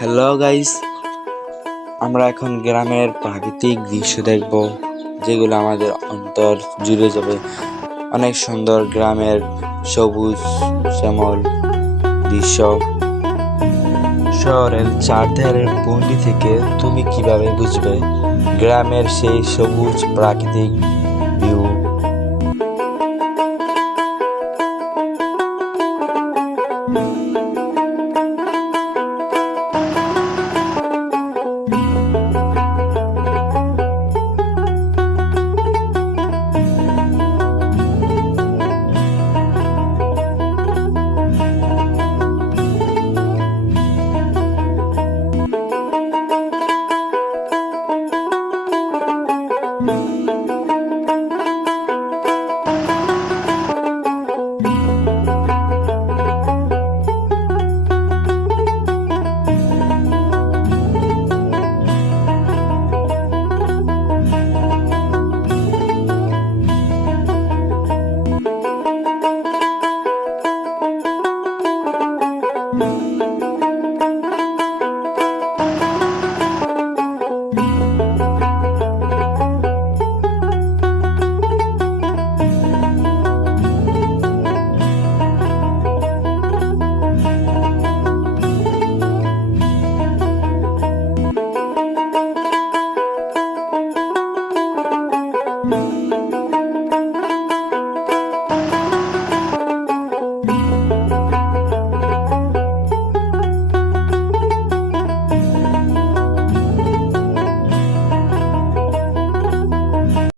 Hello guys, আমরা এখন গ্রামের প্রাকৃতিক দৃশ্য দেখব, যেগুলো আমাদের অন্তর জুড়ে যাবে। অনেক সুন্দর গ্রামের সবুজ শ্যামল দৃশ্য। শহরের চারধারের গণ্ডি থেকে তুমি কিভাবে বুঝবে গ্রামের সেই সবুজ প্রাকৃতিক ভিউ?